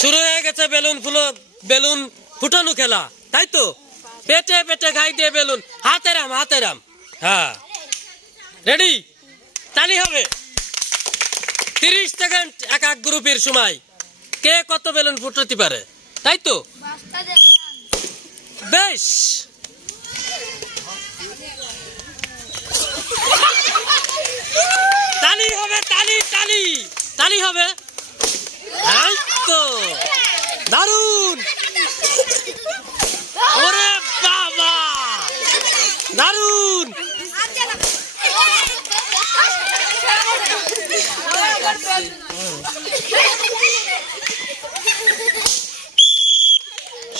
শুরু হয়ে গেছে বেলুন ফুটানো খেলা, তাই তো? পেটে পেটে গাই দিয়ে বেলুন, হাতে রাম। হ্যাঁ, রেডি? তালি হবে। 30 সেকেন্ড এক এক গ্রুপের সময়, কে কত বেলুন ফুটাতে পারে, তাই তো? বেশ, তালি হবে, তালি হবে। এই তো দারুন, ওরে বাবা, দারুন।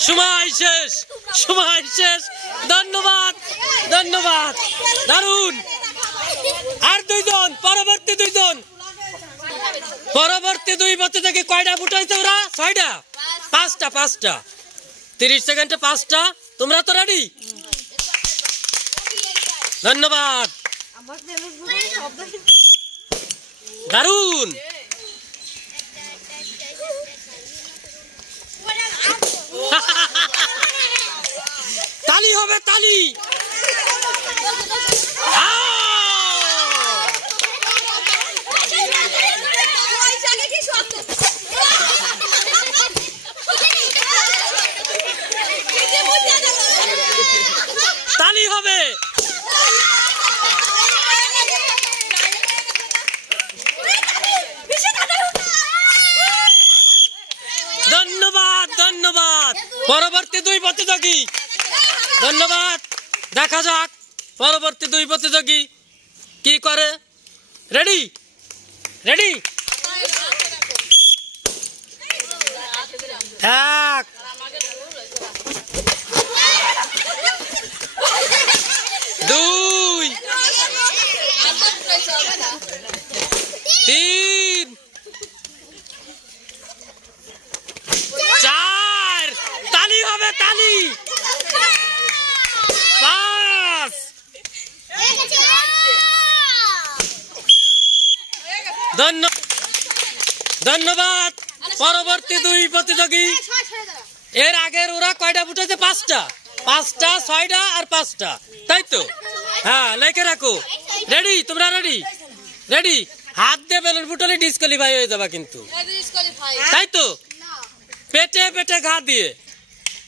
সময় শেষ। ধন্যবাদ, দারুন। আর দুইজন, পরবর্তী দুই বছর থেকে কয়টা ফুটাইছে ওরা? 6টা, 5টা। 30 সেকেন্ডে 5টা। তোমরা তো রেডি? ধন্যবাদ, দারুন। তালি হবে, তালি। তালি হবে। ধন্যবাদ। পরবর্তী দুই প্রতিযোগী, ধন্যবাদ। দেখা যাক পরবর্তী দুই প্রতিযোগী কি করে। রেডি? 1 2 3 4, তালি হবে, তালি। 5, ধন্যবাদ। পরবর্তী দুই প্রতিযোগী, এর আগের ওরা কয়টা ফুটেছে? 5টা, 6টা আর 5টা, তাই তো? হ্যাঁ, লেখে রাখো। রেডি? তোমরা রেডি? হাত দিয়ে বেলুন ফুটালে ডিসকোয়ালিফাই হয়ে যাবা কিন্তু, তাই তো? পেটে পেটে ঘা দিয়ে।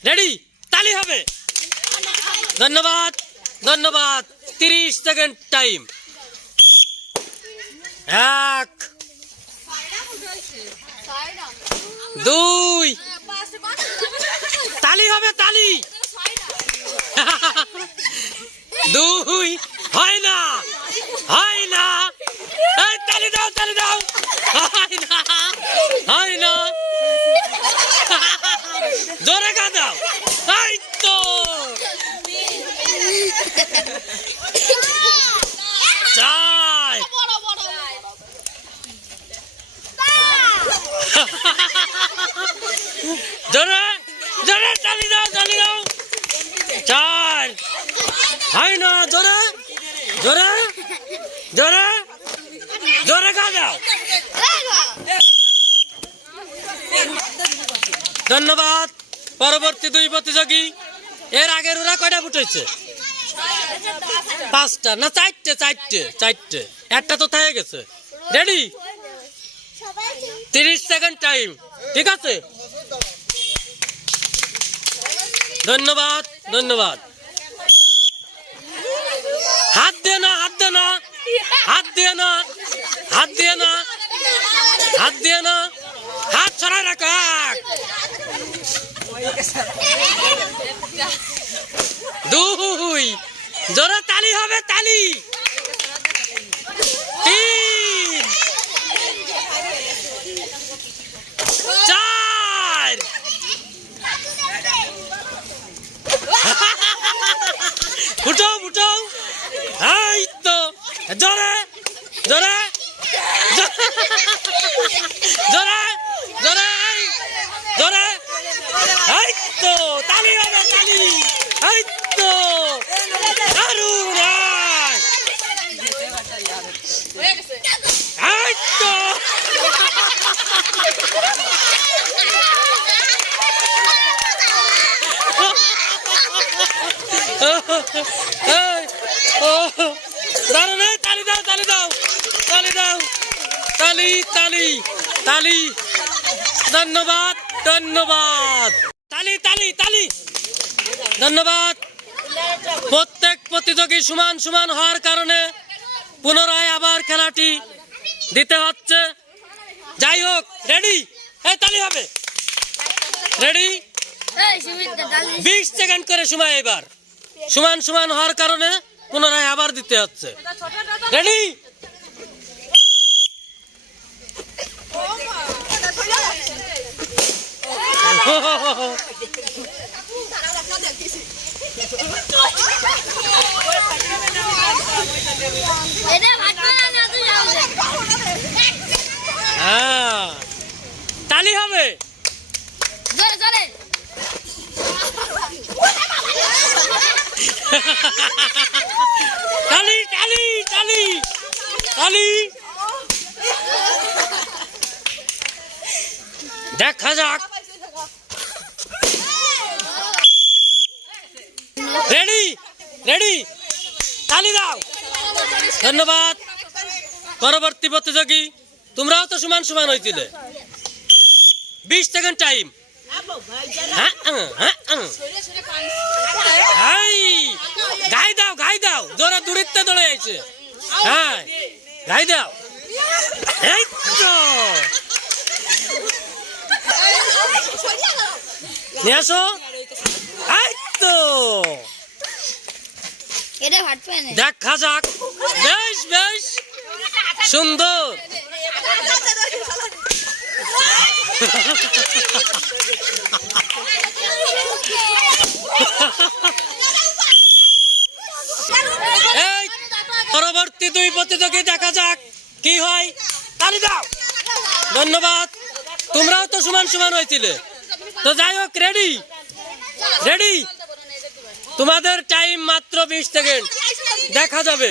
রেডি? তালি হবে। ধন্যবাদ। 30 সেকেন্ড টাইম। 1 2, তালি হবে, তালি। 2, হয় না। এই তালি দাও, হয় না। জোরে গা দাও, তাই তো। 4, জোরে তালি দাও। 4, হয় না। জোরে গা দাও। ধন্যবাদ। পরবর্তী দুই প্রতিযোগী, এর আগের ওরা কয়টা ফুটেছে? 5টা না 4টে, একটা তো থেকে গেছে। রেডি? 30 সেকেন্ড টাইম, ঠিক আছে? ধন্যবাদ। হাত দিয়ে না, হাত ছড়ায় রাখো। 2, জোরে তালি হবে, তালি। 3, 4, ফুটো। এই তো, জোরে। এই তো। দাঁড়ান, তালি দাও, তালি দাও, তালি দাও, তালি তালি তালি। ধন্যবাদ, ধন্যবাদ, তালি তালি তালি। ধন্যবাদ। প্রত্যেক প্রতিযোগী সমান সমান হওয়ার কারণে পুনরায় আবার খেলাটি দিতে হচ্ছে। যাই হোক, রেডি? এই তালি হবে। রেডি? 20 সেকেন্ড করে সময়। এবার সমান সমান হওয়ার কারণে পুনরায় আবার দিতে হচ্ছে। রেডি? হ্যাঁ, তালি হবে। তালি তালি তালি তালি। দেখা যাক। রেডি? রেডি? তালি দাও। ধন্যবাদ। পরবর্তী প্রতিযোগী, তোমরাও তো সমান সমান হয়েছিলে। 20 সেকেন্ড টাইম। গাই দাও, গাই দাও, জোরে দূরিত্বে দৌড়ে আইছে। হ্যাঁ, গাই দাও। এই তো নিয়ে আসো। এই তো দেখা যাক। বেশ বেশ সুন্দর। এই পরবর্তী 2 প্রতিযোগী, দেখা যাক কি হয়। তালি দাও। ধন্যবাদ। তোমরাও তো সমান সমান হয়েছিলে। তো যাই হোক, রেডি? রেডি? তোমাদের টাইম মাত্র 20 সেকেন্ড। দেখা যাবে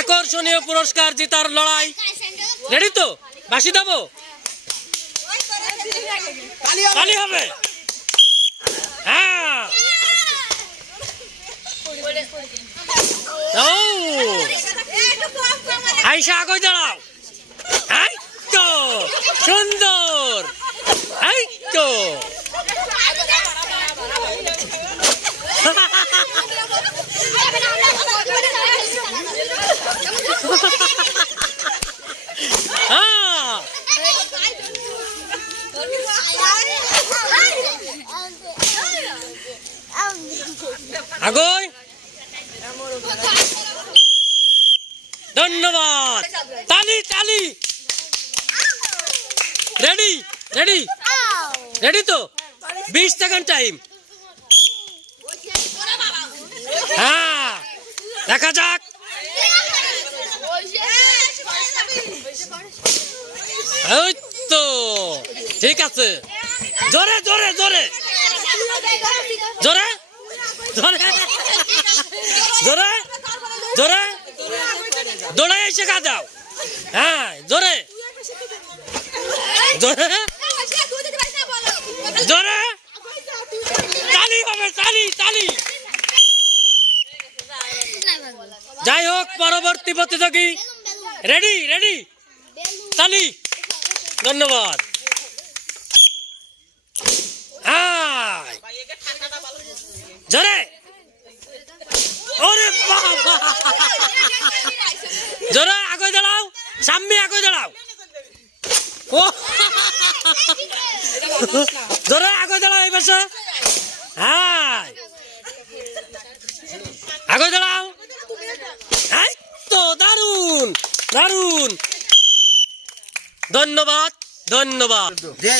আকর্ষণীয় পুরস্কার জেতার লড়াই। রেডি তো? বাঁশি দেবো? তালি হবে। হ্যাঁ, আইসা আগে দাঁড়াও। এই তো সুন্দর। এই তো আগোই। ধন্যবাদ। তালি তালি। রেডি? রেডি? রেডি তো? 20 সেকেন্ড টাইম। হ্যাঁ, দেখা যাক। এই তো ঠিক আছে। জোরে জোরে জোরে জোরে জোরে জোরে জোরে দৌড়ে এসে কা দাও। হ্যাঁ, জোরে জোরে জোরে। তালি হবে, তালি তালি। যাই হোক, পরবর্তী প্রতিযোগী। রেডি? রেডি? তালি। ধন্যবাদ। জোরে। ওরে বাবা, জোরে আগে দাঁড়াও, সামনে আগে দাঁড়াও। ও জোরে আগে দাঁড়াও। এই পাশে। হ্যাঁ, আগে দাঁড়াও। এই তো দারুন দারুন। ধন্যবাদ, ধন্যবাদ।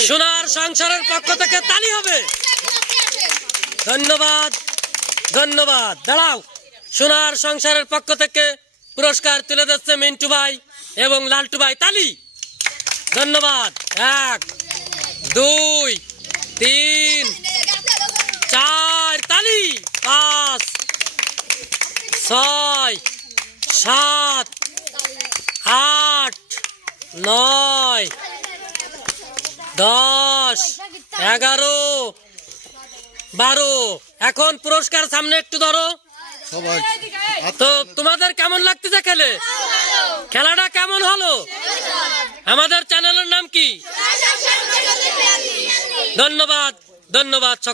সোনার সংসারের পক্ষ থেকে তালি হবে। ধন্যবাদ, ধন্যবাদ। দাঁড়াও। সোনার সংসারের পক্ষ থেকে পুরস্কার তুলে দিচ্ছে মিন্টু ভাই এবং লালটু ভাই। তালি। ধন্যবাদ। 1 2 3 4 তালি। 5 6 7 8 9 10 11 12। এখন পুরস্কার সামনে একটু ধরো। সবাই তো তোমাদের কেমন লাগতেছে খেলে? খেলাটা কেমন হলো? আমাদের চ্যানেলের নাম কি? ধন্যবাদ, ধন্যবাদ।